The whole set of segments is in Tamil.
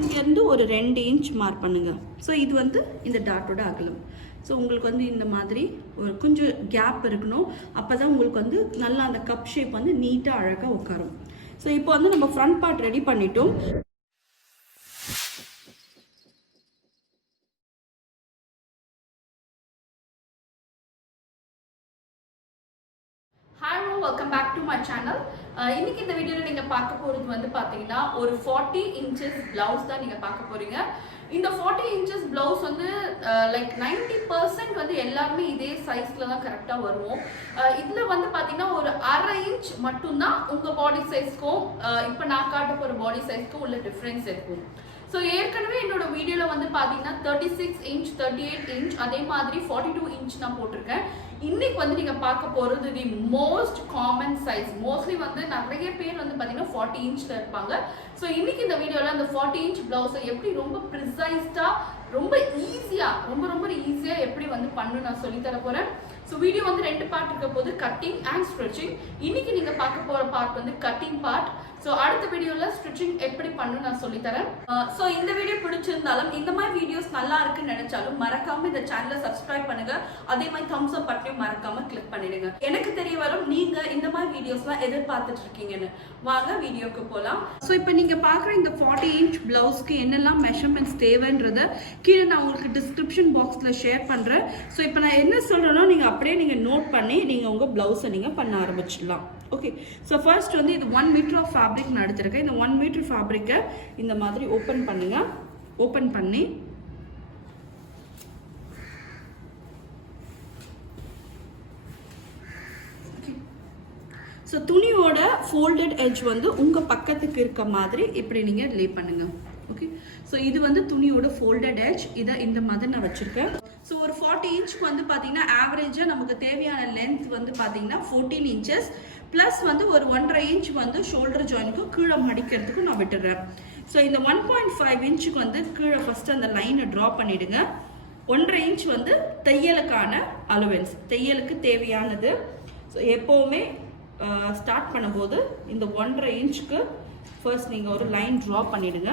இங்கேருந்து ஒரு 2 இன்ச் மார்க் பண்ணுங்கள். ஸோ இது வந்து இந்த டாட்டோட அகலம். ஸோ உங்களுக்கு வந்து இந்த மாதிரி ஒரு கொஞ்சம் கேப் இருக்கணும். அப்போ தான் உங்களுக்கு வந்து நல்லா அந்த கப் ஷேப் வந்து நீட்டாக அழகாக உட்காரும். ஸோ இப்போ வந்து நம்ம ஃப்ரண்ட் பார்ட் ரெடி பண்ணிட்டோம். Welcome back to my channel. இன்னைக்கு இந்த வீடியோவில் நீங்கள் பார்க்க போகிறது வந்து பார்த்தீங்கன்னா ஒரு 40 inches பிளவுஸ் தான் நீங்கள் பார்க்க போறீங்க. இந்த 40 inches பிளவுஸ் வந்து லைக் 90% வந்து எல்லாருமே இதே சைஸ்ல தான் கரெக்டாக வருவோம். இதில் வந்து பார்த்தீங்கன்னா ஒரு 1/2 inch மட்டும்தான் உங்கள் பாடி சைஸ்க்கும் இப்போ நான் காட்ட போகிற பாடி சைஸ்க்கும் உள்ள டிஃப்ரென்ஸ் இருக்கும். ஸோ ஏற்கனவே என்னோட வீடியோவில் வந்து பார்த்தீங்கன்னா 36 inch 38 inch அதே மாதிரி 42 inch நான் போட்டிருக்கேன். இன்னைக்கு வந்து நீங்கள் பார்க்க போகிறது the most common size. Mostly வந்து நிறைய பேர் வந்து பார்த்தீங்கன்னா 40 inchல இருப்பாங்க. ஸோ இன்னைக்கு இந்த வீடியோவில் அந்த 40 inch பிளவுஸை எப்படி ரொம்ப ப்ரிசைஸ்டாக ரொம்ப ஈஸியாக எப்படி வந்து பண்ணு நான் சொல்லித்தர போகிறேன். ஸோ வீடியோ வந்து 2 பார்ட் இருக்க போது, கட்டிங் அண்ட் ஸ்டிச்சிங். இன்னைக்கு நீங்கள் பார்க்க போகிற பார்ட் வந்து கட்டிங் பார்ட். ஸோ அடுத்த வீடியோவில் ஸ்டிச்சிங் எப்படி பண்ணு நான் சொல்லித்தரேன். ஸோ இந்த வீடியோ பிடிச்சிருந்தாலும் இந்த மாதிரி வீடியோஸ் நல்லா இருக்குன்னு நினைச்சாலும் மறக்காம இந்த சேனலை சப்ஸ்கிரைப் பண்ணுங்க. அதே மாதிரி தம்ஸ் அப் பட்டனையும் மறக்காம கிளிக் பண்ணிடுங்க. எனக்கு தெரிய வரும் நீங்க இந்த மாதிரி வீடியோஸ்லாம் எதிர்பார்த்துட்டு இருக்கீங்கன்னு. வாங்க வீடியோக்கு போகலாம். ஸோ இப்போ நீங்க பார்க்குற இந்த 40 inch பிளவுஸ்க்கு என்னெல்லாம் மெஷர்மெண்ட்ஸ் தேவைன்றத கீழே நான் உங்களுக்கு டிஸ்கிரிப்ஷன் பாக்ஸில் ஷேர் பண்ணுறேன். ஸோ இப்போ நான் என்ன சொல்கிறேன்னா நீங்கள் அப்படியே நீங்கள் நோட் பண்ணி நீங்கள் உங்கள் ப்ளவுஸை நீங்கள் பண்ண ஆரம்பிச்சிடலாம். ஓகே. ஸோ ஃபர்ஸ்ட் வந்து இது 1 meter ஆஃப் ஃபேப்ரிக் நான் எடுத்திருக்கேன். இந்த 1 meter ஃபேப்ரிக்கை இந்த மாதிரி ஓப்பன் பண்ணுங்க. ஓப்பன் பண்ணி ஸோ துணியோட ஃபோல்டட் எட்ஜ் வந்து உங்கள் பக்கத்துக்கு இருக்க மாதிரி இப்படி நீங்கள் லே பண்ணுங்க. ஓகே. ஸோ இது வந்து துணியோட ஃபோல்டட் எட்ஜ். இதை இந்த மாதிரி நான் வச்சுருக்கேன். ஸோ ஒரு 40 inchக்கு வந்து பார்த்தீங்கன்னா ஆவரேஜாக நமக்கு தேவையான லென்த் வந்து பார்த்தீங்கன்னா 14 inches ப்ளஸ் வந்து ஒரு 1.5 inch வந்து ஷோல்டர் ஜாயினுக்கும் கீழே மடிக்கிறதுக்கும் நான் விட்டுறேன். ஸோ இந்த 1.5 inchக்கு வந்து கீழே ஃபஸ்ட்டு அந்த லைனை ட்ரா பண்ணிவிடுங்க. 1.5 inch வந்து தையலுக்கான அலவன்ஸ், தையலுக்கு தேவையானது. ஸோ எப்போவுமே ஸ்டார்ட் பண்ணும்போது இந்த 1.5 inchக்கு ஃபர்ஸ்ட் நீங்கள் ஒரு லைன் ட்ரா பண்ணிவிடுங்க.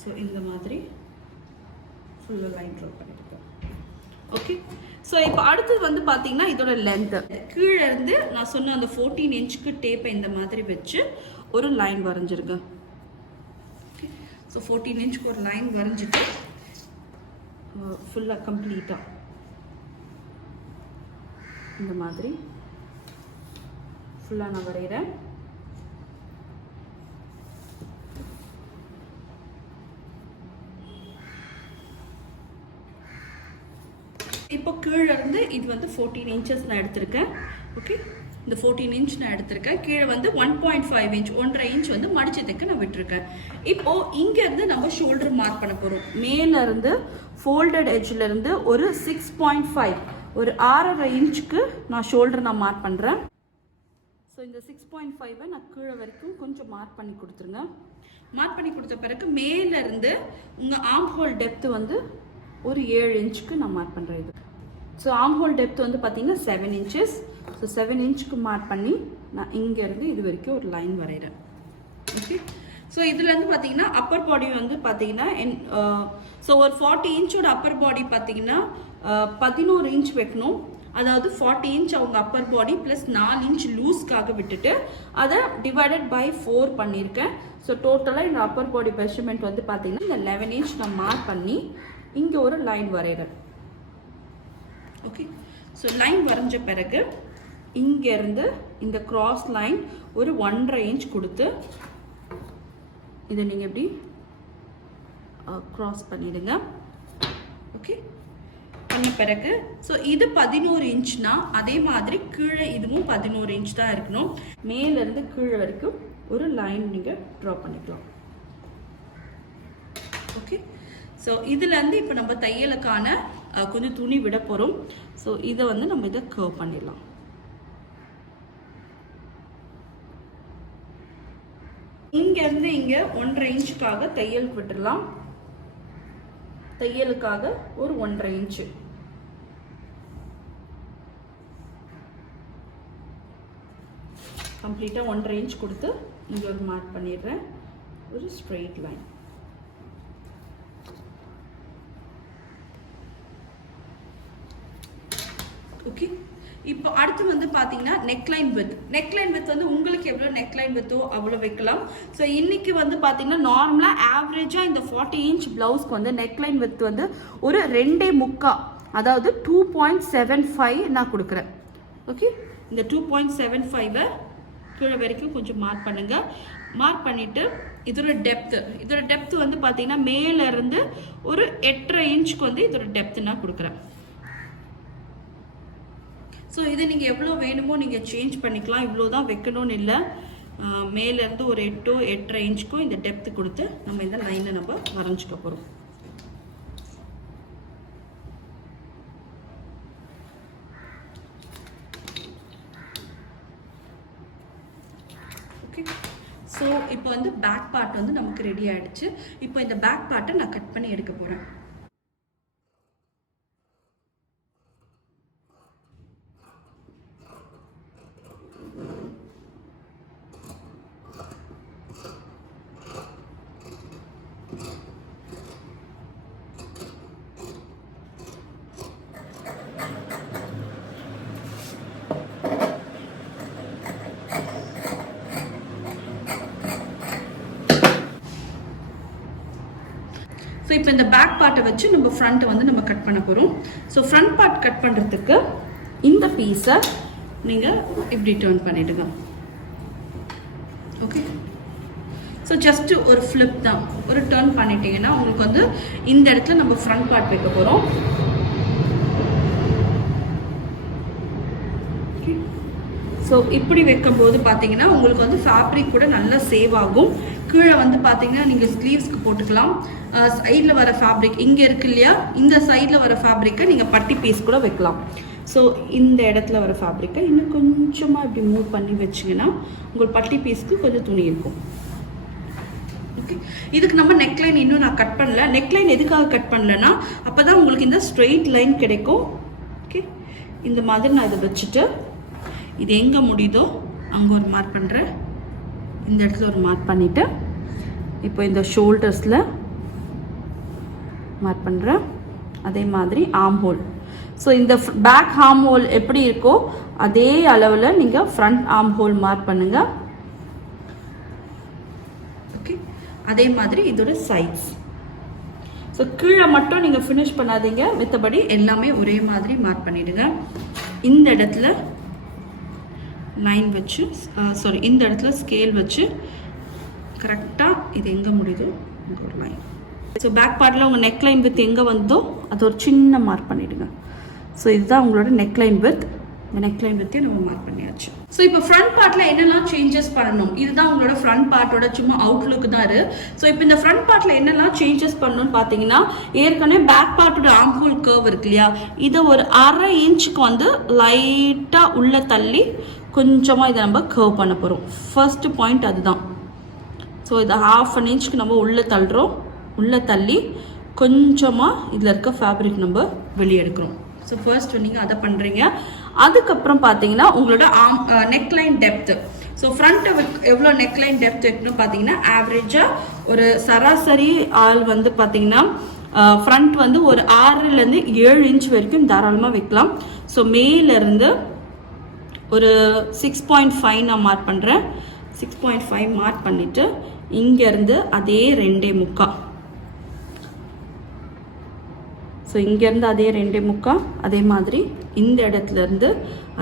ஸோ இந்த மாதிரி ஃபுல்லாக லைன் ட்ரா பண்ணிவிடுங்க. ஓகே. ஸோ இப்போ அடுத்தது வந்து பார்த்தீங்கன்னா இதோட லென்த்து கீழே இருந்து நான் சொன்ன அந்த 14 inchக்கு டேப்பை இந்த மாதிரி வச்சு ஒரு லைன் வரைஞ்சிருங்க. ஓகே. ஸோ 14 inchக்கு ஒரு லைன் வரைஞ்சிட்டு ஃபுல்லாக கம்ப்ளீட்டாக இந்த மாதிரி ஃபுல்லாக நான் வரைகிறேன். இப்போ கீழே இருந்து இது வந்து 14 inches நான் எடுத்திருக்கேன். ஓகே. இந்த 14 inch நான் எடுத்திருக்கேன். கீழே வந்து 1.5 inch 1.5 inch வந்து மடிச்சதுக்கு நான் விட்டுருக்கேன். இப்போ இங்கேருந்து நம்ம ஷோல்டர் மார்க் பண்ண போகிறோம். மேலேருந்து ஃபோல்டட் எட்ஜ்லேருந்து ஒரு 6.5 ஒரு 6.5 inchக்கு நான் ஷோல்டர் நான் மார்க் பண்ணுறேன். ஸோ இந்த 6.5 நான் கீழே வரைக்கும் கொஞ்சம் மார்க் பண்ணி கொடுத்துருங்க. மார்க் பண்ணி கொடுத்த பிறகு மேலேருந்து உங்கள் ஆர்ம்ஹோல் டெப்த் வந்து ஒரு 7 inchக்கு நான் மார்க் பண்ணுறேன். இது ஸோ ஆர்ம்ஹோல் டெப்த் வந்து பார்த்தீங்கன்னா 7 inches. ஸோ 7 inchக்கு மார்க் பண்ணி நான் இங்கேருந்து இது வரைக்கும் ஒரு லைன் வரைகிறேன். ஓகே. ஸோ இதுலேருந்து பார்த்தீங்கன்னா அப்பர் பாடி வந்து பார்த்தீங்கன்னா ஸோ ஒரு 40 inchோட அப்பர் பாடி பார்த்தீங்கன்னா 11 inch வைக்கணும். அதாவது 40 inch அவங்க அப்பர் பாடி ப்ளஸ் 4 inch லூஸ்க்காக விட்டுட்டு அதை டிவைடட் பை 4 பண்ணியிருக்கேன். ஸோ டோட்டலாக இந்த அப்பர் பாடி மெஷர்மெண்ட் வந்து பார்த்தீங்கன்னா இந்த 11 inch நான் மார்க் பண்ணி இங்கே ஒரு லைன் வரைகிறேன். ஓகே. ஸோ லைன் வரைஞ்ச பிறகு இங்கேருந்து இந்த கிராஸ் லைன் ஒரு 1.5 inch கொடுத்து இதை நீங்கள் எப்படி கிராஸ் பண்ணிடுங்க. ஓகே. பண்ண பிறகு ஸோ இது 11 inchனா அதே மாதிரி கீழே இதுவும் 11 inch தான் இருக்கணும். மேலேருந்து கீழே வரைக்கும் ஒரு லைன் நீங்கள் ட்ரா பண்ணிக்கலாம். ஓகே. ஸோ இதுலேருந்து இப்போ நம்ம தையலுக்கான கொஞ்சம் துணி விட போகிறோம். ஸோ இதை வந்து நம்ம இதை கர்வ் பண்ணிடலாம். இங்கேருந்து இங்கே 1.5 inchக்காக தையல் விட்டுடலாம். தையலுக்காக ஒரு 1.5 inch. கம்ப்ளீட்டாக 1.5 இன்ச் கொடுத்து இங்கே ஒரு மார்க் பண்ணிடுறேன். ஒரு ஸ்ட்ரெயிட் லைன். ஓகே, இப்போ அடுத்து வந்து பார்த்தீங்கன்னா நெக்லைன் வித் வந்து உங்களுக்கு எவ்வளோ நெக்லைன் வித்தோ அவ்வளோ வைக்கலாம். ஸோ இன்னைக்கு வந்து பார்த்தீங்கன்னா நார்மலாக ஆவரேஜாக இந்த 40 இன்ச் ப்ளவுஸ்க்கு வந்து நெக்லைன் வித் வந்து ஒரு 2.25, அதாவது 2.75 நான் கொடுக்குறேன். ஓகே, இந்த 2.75 கீழே வரைக்கும் கொஞ்சம் மார்க் பண்ணுங்க. மார்க் பண்ணிட்டு இதோட டெப்த் வந்து பார்த்தீங்கன்னா மேலேருந்து ஒரு 8.5 இன்ச்சுக்கு வந்து இதோட டெப்த் நான் கொடுக்குறேன். ஸோ இதை நீங்கள் எவ்வளோ வேணுமோ நீங்கள் சேஞ்ச் பண்ணிக்கலாம். இவ்வளோ தான் வைக்கணும்னு இல்லை. மேலேருந்து ஒரு 8-8.5 இன்ச்சுக்கும் இந்த டெப்த்து கொடுத்து நம்ம இந்த லைனை நம்ம வரைஞ்சிக்க போகிறோம். ஓகே, ஸோ இப்போ வந்து பேக் பார்ட் வந்து நமக்கு ரெடி ஆகிடுச்சு. இப்போ இந்த பேக் பார்ட்டை நான் கட் பண்ணி எடுக்க போகிறேன். ஸோ இப்போ இந்த பேக் பார்ட்டை வச்சு நம்ம ஃப்ரண்ட்டை வந்து நம்ம கட் பண்ண போகிறோம். ஸோ ஃப்ரண்ட் பார்ட் கட் பண்ணுறதுக்கு இந்த பீஸை நீங்கள் இப்படி டர்ன் பண்ணிவிடுங்க. ஓகே, ஸோ ஜஸ்ட்டு ஒரு ஃப்ளிப் தான், ஒரு டர்ன் பண்ணிட்டீங்கன்னா உங்களுக்கு வந்து இந்த இடத்துல நம்ம ஃப்ரண்ட் பார்ட் வைக்க போகிறோம். ஸோ இப்படி வைக்கும்போது பார்த்தீங்கன்னா உங்களுக்கு வந்து ஃபேப்ரிக் கூட நல்லா சேவ் ஆகும். கீழே வந்து பார்த்தீங்கன்னா நீங்கள் ஸ்லீவ்ஸ்க்கு போட்டுக்கலாம். சைடில் வர ஃபேப்ரிக் இங்கே இருக்கு இல்லையா, இந்த சைடில் வர ஃபேப்ரிக்கை நீங்கள் பட்டி பீஸ் கூட வைக்கலாம். ஸோ இந்த இடத்துல வர ஃபேப்ரிக்கை இன்னும் கொஞ்சமாக இப்படி மூவ் பண்ணி வச்சிங்கன்னா உங்களுக்கு பட்டி பீஸ்க்கு கொஞ்சம் துணி இருக்கும். ஓகே, இதுக்கு நம்ம நெக்லைன் இன்னும் நான் கட் பண்ணல. நெக்லைன் எதுக்காக கட் பண்ணலன்னா அப்போ தான் உங்களுக்கு இந்த ஸ்ட்ரெயிட் லைன் கிடைக்கும். ஓகே, இந்த மாதிரி நான் இதை வச்சுட்டு இது எங்கே முடியுதோ அங்கே ஒரு மார்க் பண்ணுறேன். இந்த இடத்துல ஒரு மார்க் பண்ணிவிட்டு இப்போ இந்த ஷோல்டர்ஸில் மார்க் பண்ணுறேன். அதே மாதிரி ஆர்ம் ஹோல். ஸோ இந்த பேக் ஆர்ம் ஹோல் எப்படி இருக்கோ அதே அளவில் நீங்கள் ஃப்ரண்ட் ஆர்ம் ஹோல் மார்க் பண்ணுங்கள். ஓகே, அதே மாதிரி இதோட சைஸ். ஸோ கீழே மட்டும் நீங்கள் ஃபினிஷ் பண்ணாதீங்க, மற்றபடி எல்லாமே ஒரே மாதிரி மார்க் பண்ணிவிடுங்க. இந்த இடத்துல லைன் வச்சு இந்த இடத்துல ஸ்கேல் வச்சு கரெக்டாக இது எங்கே முடியுதோ இங்கே ஒரு லைன். ஸோ பேக் பார்ட்டில் உங்கள் நெக்லைன் வித் எங்கே வந்தோ அது ஒரு சின்ன மார்க் பண்ணிவிடுங்க. ஸோ இதுதான் உங்களோட நெக்லைன் வித். இந்த நெக்லைன் வித்தையும் நம்ம மார்க் பண்ணியாச்சு. ஸோ இப்போ ஃப்ரண்ட் பார்ட்டில் என்னெல்லாம் சேஞ்சஸ் பண்ணணும், இதுதான் உங்களோட ஃப்ரண்ட் பார்ட்டோட சும்மா அவுட்லுக் தான் இது. ஸோ இப்போ இந்த ஃப்ரண்ட் பார்ட்டில் என்னெல்லாம் சேஞ்சஸ் பண்ணணும்னு பார்த்தீங்கன்னா, ஏற்கனவே பேக் பார்ட்டோட ஆர்ம் ஹோல் கர்வ் இருக்கு இல்லையா, இதை ஒரு 1/2 இன்ச்சுக்கு வந்து லைட்டாக உள்ளே தள்ளி கொஞ்சமாக இதை நம்ம கர்வ் பண்ண போகிறோம். ஃபர்ஸ்ட் பாயிண்ட் அதுதான். ஸோ இதை 1/2 இன்ச்சுக்கு நம்ம உள்ளே தள்ளுறோம். உள்ளே தள்ளி கொஞ்சமாக இதில் இருக்க ஃபேப்ரிக் நம்ம வெளியே எடுக்கிறோம். ஸோ ஃபர்ஸ்ட் நீங்கள் அதை பண்ணுறீங்க. அதுக்கப்புறம் பார்த்தீங்கன்னா உங்களோட நெக்லைன் டெப்த்து. ஸோ ஃப்ரண்ட்டை எவ்வளோ நெக்லைன் டெப்த் வைக்கணும் பார்த்தீங்கன்னா, ஆவரேஜாக ஒரு சராசரி ஆள் வந்து பார்த்தீங்கன்னா ஃப்ரண்ட் வந்து ஒரு 6லேருந்து 7 இன்ச் வரைக்கும் தாராளமாக வைக்கலாம். ஸோ மேலேருந்து ஒரு 6.5 நான் மார்க் பண்ணுறேன். 6.5 மார்க் பண்ணிவிட்டு இங்கேருந்து அதே 2.25. ஸோ இங்கேருந்து அதே 2.25, அதே மாதிரி இந்த இடத்துலேருந்து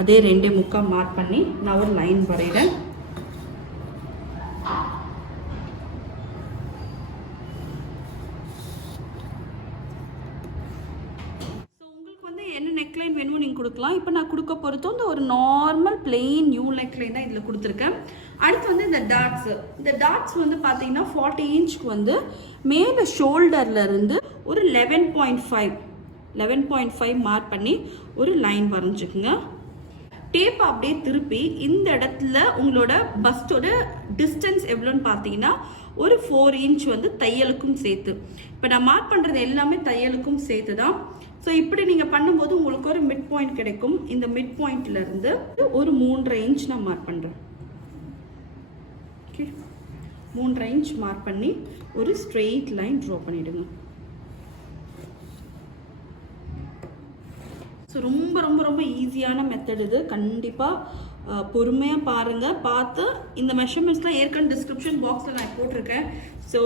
அதே 2.25 மார்க் பண்ணி நான் ஒரு லைன் வரைகிறேன். என்ன நெக்லைன் வேணும் நீங்கள் கொடுக்கலாம். இப்போ நான் கொடுக்க பொறுத்து வந்து ஒரு நார்மல் பிளெயின் நியூ நெக்லைன் தான் இதில் கொடுத்துருக்கேன். அடுத்து வந்து இந்த டாட்ஸ் வந்து பார்த்தீங்கன்னா 40 இன்ச்சுக்கு வந்து மேலே ஷோல்டர்லேருந்து ஒரு 11.5 மார்க் பண்ணி ஒரு லைன் வரைஞ்சிக்குங்க. டேப் அப்படியே திருப்பி இந்த இடத்துல உங்களோட பஸ்டோட டிஸ்டன்ஸ் எவ்வளோன்னு பார்த்தீங்கன்னா ஒரு 4 இன்ச் வந்து தையலுக்கும் சேர்த்து. இப்போ நான் மார்க் பண்ணுறது எல்லாமே தையலுக்கும் சேர்த்து தான். ஸோ இப்படி நீங்கள் பண்ணும்போது உங்களுக்கு ஒரு மிட் பாயிண்ட் கிடைக்கும். இந்த மிட் பாயிண்ட்லேருந்து ஒரு 3.5 இன்ச் நான் மார்க் பண்ணுறேன். ஓகே 3.5 இன்ச் மார்க் பண்ணி ஒரு ஸ்ட்ரெயிட் லைன் ட்ரா பண்ணிவிடுங்க. ஸோ ரொம்ப ரொம்ப ரொம்ப ஈஸியான மெத்தட் இது. கண்டிப்பாக பொறுமையாக பாருங்கள். பார்த்து இந்த மெஷர்மெண்ட்ஸ்லாம் ஏற்கனவே டிஸ்கிரிப்ஷன் பாக்ஸில் நான் போட்டிருக்கேன். ஸோ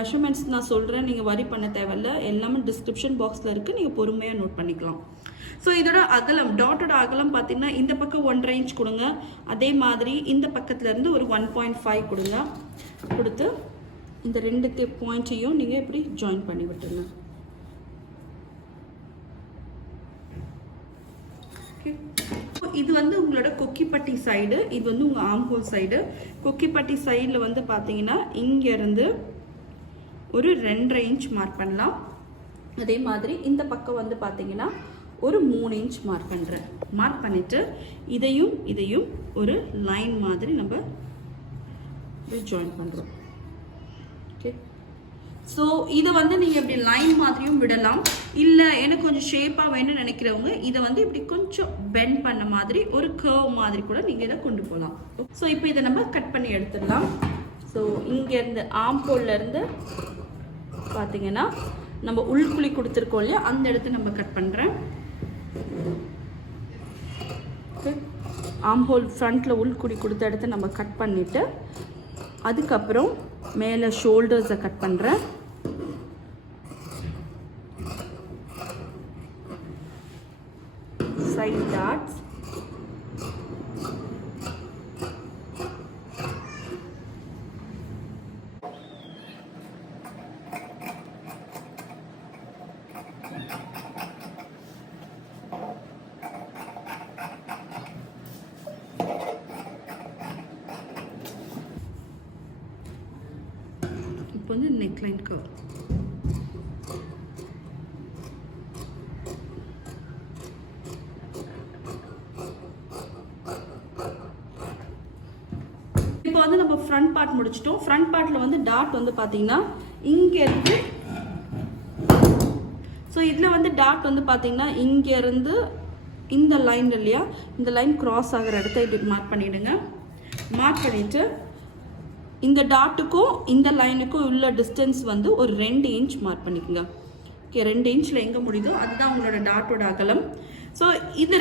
மெஷர்மெண்ட்ஸ் நான் சொல்கிறேன், நீங்கள் வரி பண்ண தேவையில்ல, எல்லாமே டிஸ்கிரிப்ஷன் பாக்ஸில் இருக்குது, நீங்கள் பொறுமையாக நோட் பண்ணிக்கலாம். ஸோ இதோட அகலம், டாட்டோட அகலம் பார்த்தீங்கன்னா இந்த பக்கம் 1.5 இன்ச் கொடுங்க. அதே மாதிரி இந்த பக்கத்துலேருந்து ஒரு 1.5 கொடுங்க. கொடுத்து இந்த 2 பாயிண்ட்டையும் நீங்கள் எப்படி ஜாயின் பண்ணி விட்டுருங்க. இது வந்து உங்களோட கொக்கிப்பட்டி சைடு, இது வந்து உங்கள் ஆம்ஹோல் சைடு. கொக்கிப்பட்டி சைடில் வந்து பார்த்தீங்கன்னா இங்கேருந்து ஒரு 2.5 இன்ச் மார்க் பண்ணலாம். அதே மாதிரி இந்த பக்கம் வந்து பார்த்தீங்கன்னா ஒரு 3 இன்ச் மார்க் பண்ணுறேன். மார்க் பண்ணிவிட்டு இதையும் ஒரு லைன் மாதிரி நம்ம ஜாயின் பண்ணுறோம். ஓகே, ஸோ இதை வந்து நீங்கள் இப்படி லைன் மாதிரியும் விடலாம். இல்லை எனக்கு கொஞ்சம் ஷேப்பாக வேணும்னு நினைக்கிறவங்க இதை வந்து இப்படி கொஞ்சம் பெண்ட் பண்ண மாதிரி ஒரு கர்வ் மாதிரி கூட நீங்கள் இதை கொண்டு போகலாம். ஸோ இப்போ இதை நம்ம கட் பண்ணி எடுத்துடலாம். ஸோ இங்கேருந்து ஆம்ஹோல்லேருந்து பார்த்தீங்கன்னா நம்ம உள்குழி கொடுத்துருக்கோம் இல்லையா, அந்த இடத்த நம்ம கட் பண்ணுறேன். ஓகே, ஆம்ஹோல் ஃப்ரண்ட்டில் உள்குழி கொடுத்த இடத்த நம்ம கட் பண்ணிவிட்டு அதுக்கப்புறம் மேலே ஷோல்டர்ஸை கட் பண்ணுறேன். சைட் டாட்ஸ், இப்போ வந்து நெக்லைன் கர்வ். இப்போ வந்து நம்ம ஃப்ரண்ட் பார்ட் முடிச்சிட்டோம். ஃப்ரண்ட் பார்ட்டில் வந்து டாட் வந்து பார்த்தீங்கன்னா இங்கேருந்து, ஸோ இதில் வந்து டாட் வந்து பார்த்தீங்கன்னா இங்கேருந்து இந்த லைன் இல்லையா, இந்த லைன் கிராஸ் ஆகிற இடத்த இப்படி மார்க் பண்ணிவிடுங்க. மார்க் பண்ணிவிட்டு இந்த டாட்டுக்கும் இந்த லைனுக்கும் உள்ள டிஸ்டன்ஸ் வந்து ஒரு 2 இன்ச் மார்க் பண்ணிக்கோங்க. ஓகே, 2 இன்ச்சில் எங்கே முடியுதோ அதுதான் உங்களோட டாட்டோட அகலம். ஸோ இந்த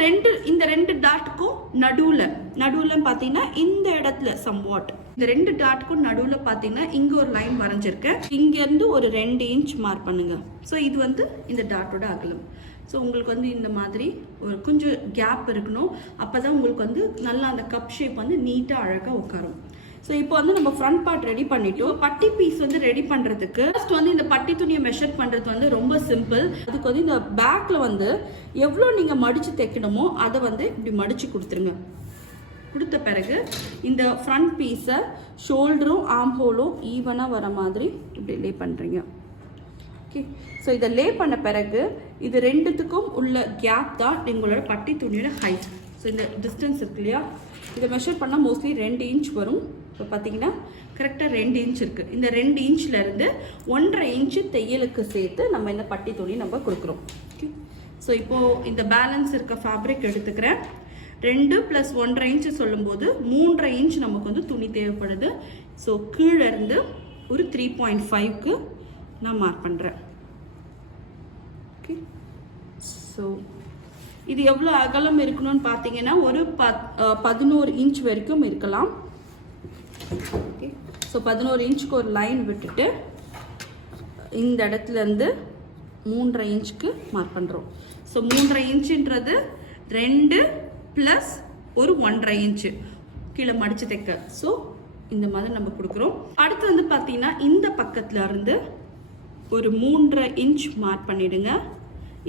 ரெண்டு டாட்டுக்கும் நடுவில் பார்த்தீங்கன்னா இந்த இடத்துல சம்வாட், இந்த 2 டாட்டுக்கும் நடுவில் பார்த்தீங்கன்னா இங்கே ஒரு லைன் வரைஞ்சிருக்கேன். இங்கேருந்து ஒரு 2 இன்ச் மார்க் பண்ணுங்க. ஸோ இது வந்து இந்த டாட்டோட அகலம். ஸோ உங்களுக்கு வந்து இந்த மாதிரி ஒரு கொஞ்சம் கேப் இருக்கணும். அப்போ தான் உங்களுக்கு வந்து நல்லா அந்த கப் ஷேப் வந்து நீட்டாக அழகாக உட்காரும். ஸோ இப்போ வந்து நம்ம ஃப்ரண்ட் பார்ட் ரெடி பண்ணிட்டோம். பட்டி பீஸ் வந்து ரெடி பண்ணுறதுக்கு ஃபர்ஸ்ட் வந்து இந்த பட்டி துணியை மெஷர் பண்ணுறது வந்து ரொம்ப சிம்பிள். அதுக்கு வந்து இந்த பேக்கில் வந்து எவ்வளோ நீங்கள் மடித்து தைக்கணுமோ அதை வந்து இப்படி மடித்து கொடுத்துருங்க. கொடுத்த பிறகு இந்த ஃப்ரண்ட் பீஸை ஷோல்டரும் ஆம்ஹோலும் ஈவனாக வர மாதிரி இப்படி லே பண்ணுறீங்க. ஓகே, ஸோ இதை லே பண்ண பிறகு இது ரெண்டுத்துக்கும் உள்ள கேப் தான் எங்களோட பட்டி துணியோட ஹைட். ஸோ இந்த டிஸ்டன்ஸ் இருக்கு இல்லையா, இதை மெஷர் பண்ணால் மோஸ்ட்லி 2 இன்ச் வரும். இப்போ பார்த்தீங்கன்னா கரெக்டாக 2 இன்ச் இருக்குது. இந்த 2 இன்ச்லேருந்து 1.5 இன்ச்சு தையலுக்கு சேர்த்து நம்ம இந்த பட்டி துணி நம்ம கொடுக்குறோம். ஓகே, ஸோ இப்போது இந்த பேலன்ஸ் இருக்க ஃபேப்ரிக் எடுத்துக்கிறேன். 2 + 1.5 இன்ச்சு சொல்லும்போது 3.5 இன்ச் நமக்கு வந்து துணி தேவைப்படுது. ஸோ கீழே இருந்து ஒரு 3.5க்கு நான் மார்க் பண்ணுறேன். ஓகே, ஸோ இது எவ்வளோ அகலம் இருக்கணும்னு பார்த்தீங்கன்னா ஒரு 11 இன்ச் வரைக்கும் இருக்கலாம். ஓகே, ஸோ 11 இன்ச்சுக்கு ஒரு லைன் விட்டுட்டு இந்த இடத்துலேருந்து 3.5 இன்ச்சுக்கு மார்க் பண்ணுறோம். ஸோ 3.5 இன்ச்சுன்றது 2 + ஒரு 1.5 இன்ச்சு கீழே மடித்து தைக்க. ஸோ இந்த மாதிரி நம்ம கொடுக்குறோம். அடுத்து வந்து பார்த்தீங்கன்னா இந்த பக்கத்தில் இருந்து ஒரு 3.5 இன்ச் மார்க் பண்ணிவிடுங்க.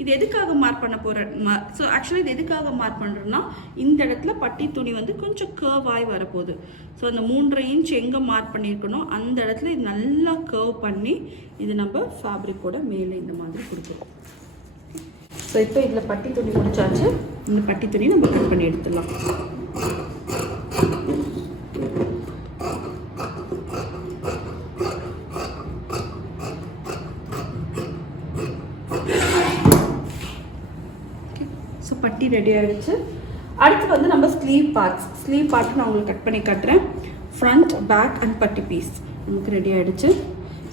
இது எதுக்காக மார்க் பண்ண போகிறேன், ஸோ ஆக்சுவலி இது எதுக்காக மார்க் பண்ணுறோன்னா இந்த இடத்துல பட்டி துணி வந்து கொஞ்சம் கர்வ் ஆகி வரப்போகுது. ஸோ அந்த 3.5 இன்ச் எங்கே மார்க் பண்ணியிருக்கணும் அந்த இடத்துல இது நல்லா கர்வ் பண்ணி இது நம்ம ஃபேப்ரிக்கோட மேலே இந்த மாதிரி கொடுக்குறோம். ஸோ இப்போ இதில் பட்டி துணி முடிச்சாச்சு. இந்த பட்டி துணி நம்ம கட் பண்ணி எடுத்துடலாம். பட்டி ரெடி ஆகிடுச்சு. அடுத்து வந்து நம்ம ஸ்லீவ் பார்ட் நான் உங்களுக்கு கட் பண்ணி காட்டுறேன். ஃப்ரண்ட் பேக் அண்ட் பட்டி பீஸ் நமக்கு ரெடி ஆகிடுச்சு.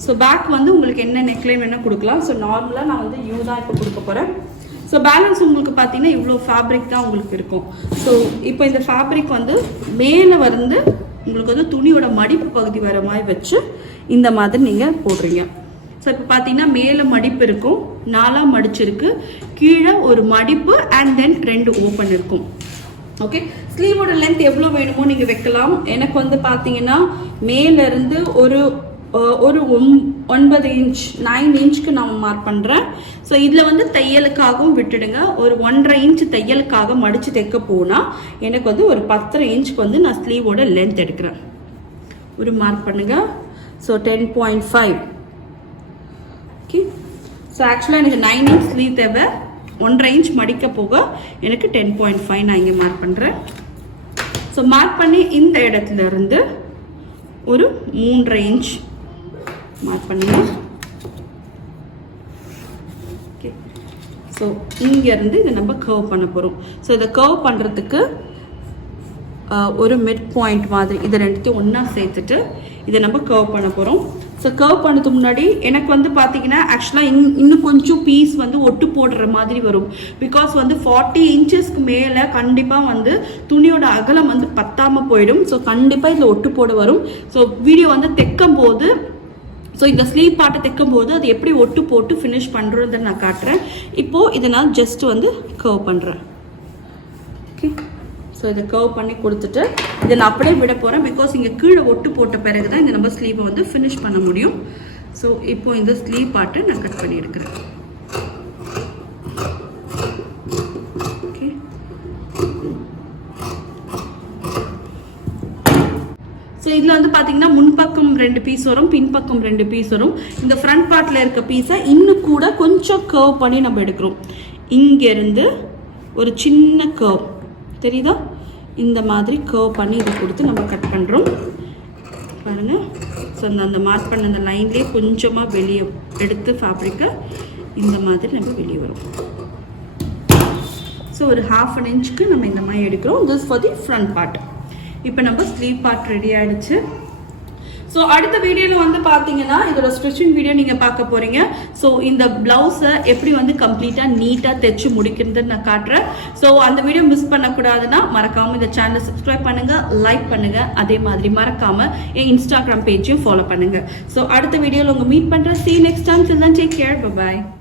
ஸோ பேக் வந்து உங்களுக்கு என்ன நெக்லைன் வேணால் கொடுக்கலாம். ஸோ நார்மலாக நான் வந்து யூ தான் இப்போ கொடுக்க போகிறேன். ஸோ பேலன்ஸ் உங்களுக்கு பார்த்தீங்கன்னா இவ்வளோ ஃபேப்ரிக் தான் உங்களுக்கு இருக்கும். ஸோ இப்போ இந்த ஃபேப்ரிக் வந்து மேலே வந்து உங்களுக்கு வந்து துணியோட மடிப்பு பகுதி வர மாதிரி வச்சு இந்த மாதிரி நீங்கள் போடுறீங்க. ஸோ இப்போ பார்த்தீங்கன்னா மேலே மடிப்பு இருக்கும், 4 மடிச்சிருக்கு, கீழே ஒரு மடிப்பு அண்ட் தென் 2 ஓப்பன் இருக்கும். ஓகே, ஸ்லீவோட லென்த் எவ்வளோ வேணுமோ நீங்கள் வைக்கலாம். எனக்கு வந்து பார்த்தீங்கன்னா மேலேருந்து ஒரு 9 இன்ச் 9 இன்ச்சுக்கு நான் மார்க் பண்ணுறேன். ஸோ இதில் வந்து தையலுக்காகவும் விட்டுடுங்க. ஒரு 1.5 இன்ச் தையலுக்காக மடித்து தைக்க போனால் எனக்கு வந்து ஒரு 10.5 இன்ச்சுக்கு வந்து நான் ஸ்லீவோட லென்த் எடுக்கிறேன். ஒரு மார்க் பண்ணுங்க. ஸோ 10.5. ஓகே, ஸோ ஆக்சுவலாக எனக்கு 9 இன்ச் ஸ்லீவ் தேவை, 1.5 இன்ச் மடிக்க போக எனக்கு 10.5 நான் இங்கே மார்க் பண்ணுறேன். ஸோ மார்க் பண்ணி இந்த இடத்துல இருந்து ஒரு 3.5 இன்ச் மார்க் பண்ணுங்க. ஓகே, ஸோ இங்கேருந்து இதை நம்ம கர்வ் பண்ண போகிறோம். ஸோ இதை கர்வ் பண்ணுறதுக்கு ஒரு மிட் பாயிண்ட் மாதிரி இதை ரெண்டுத்தையும் ஒன்றா சேர்த்துட்டு இதை நம்ம கர்வ் பண்ண போகிறோம். ஸோ கர்வ் பண்ணதுக்கு முன்னாடி எனக்கு வந்து பார்த்தீங்கன்னா ஆக்சுவலாக இன்னும் கொஞ்சம் பீஸ் வந்து ஒட்டு போடுற மாதிரி வரும். பிகாஸ் வந்து 40 இன்ச்சஸ்க்கு மேலே கண்டிப்பாக வந்து துணியோட அகலம் வந்து பத்தாமல் போயிடும். ஸோ கண்டிப்பாக இதில் ஒட்டு போட வரும். ஸோ வீடியோ வந்து தைக்கும் போது, ஸோ இந்த ஸ்லீவ் பார்ட்டை தைக்கும் போது அது எப்படி ஒட்டு போட்டு ஃபினிஷ் பண்ணுறதை நான் காட்டுறேன். இப்போது இதை நான் ஜஸ்ட் வந்து கர்வ் பண்ணுறேன். ஓகே, ஸோ இதை கர்வ் பண்ணி கொடுத்துட்டு இதை நான் அப்படியே விட போகிறேன். பிகாஸ் இங்கே கீழே ஒட்டு போட்ட பிறகு தான் இந்த நம்ம ஸ்லீவை வந்து ஃபினிஷ் பண்ண முடியும். ஸோ இப்போ இந்த ஸ்லீவ் பார்ட்டை நான் கட் பண்ணி எடுக்கிறேன். ஓகே, ஸோ இதில் வந்து பார்த்தீங்கன்னா முன்பக்கம் 2 பீஸ் வரும், பின்பக்கம் 2 பீஸ் வரும். இந்த ஃப்ரண்ட் பார்ட்டில் இருக்க பீஸை இன்னும் கூட கொஞ்சம் கர்வ் பண்ணி நம்ம எடுக்கிறோம். இங்கேருந்து ஒரு சின்ன கர்வ் தெரியுதா, இந்த மாதிரி கர்வ் பண்ணி இதை கொடுத்து நம்ம கட் பண்ணுறோம் பாருங்கள். ஸோ அந்த மார்க் பண்ண அந்த லைன்லேயே கொஞ்சமாக வெளியே எடுத்து ஃபேப்ரிக்கை இந்த மாதிரி நம்ம வெளியே வரும். ஸோ ஒரு 1/2 இன்ச்சுக்கு நம்ம இந்த மாதிரி எடுக்கிறோம். This for the front part. இப்போ நம்ம ஸ்லீவ் பார்ட் ரெடி ஆகிடுச்சு. ஸோ அடுத்த வீடியோவில் வந்து பார்த்தீங்கன்னா இதோட ஸ்டிச்சிங் வீடியோ நீங்கள் பார்க்க போகிறீங்க. ஸோ இந்த ப்ளவுஸை எப்படி வந்து கம்ப்ளீட்டாக நீட்டாக தைச்சு முடிக்கிறதுன்னு நான் காட்டுறேன். ஸோ அந்த வீடியோ மிஸ் பண்ணக்கூடாதுன்னா மறக்காமல் இந்த சேனலை சப்ஸ்கிரைப் பண்ணுங்கள், லைக் பண்ணுங்கள். அதே மாதிரி மறக்காமல் என் இன்ஸ்டாகிராம் பேஜையும் ஃபாலோ பண்ணுங்கள். ஸோ அடுத்த வீடியோவில் உங்கள் மீட் பண்ணுறேன். See you next time. Till then, take care. Bye-bye.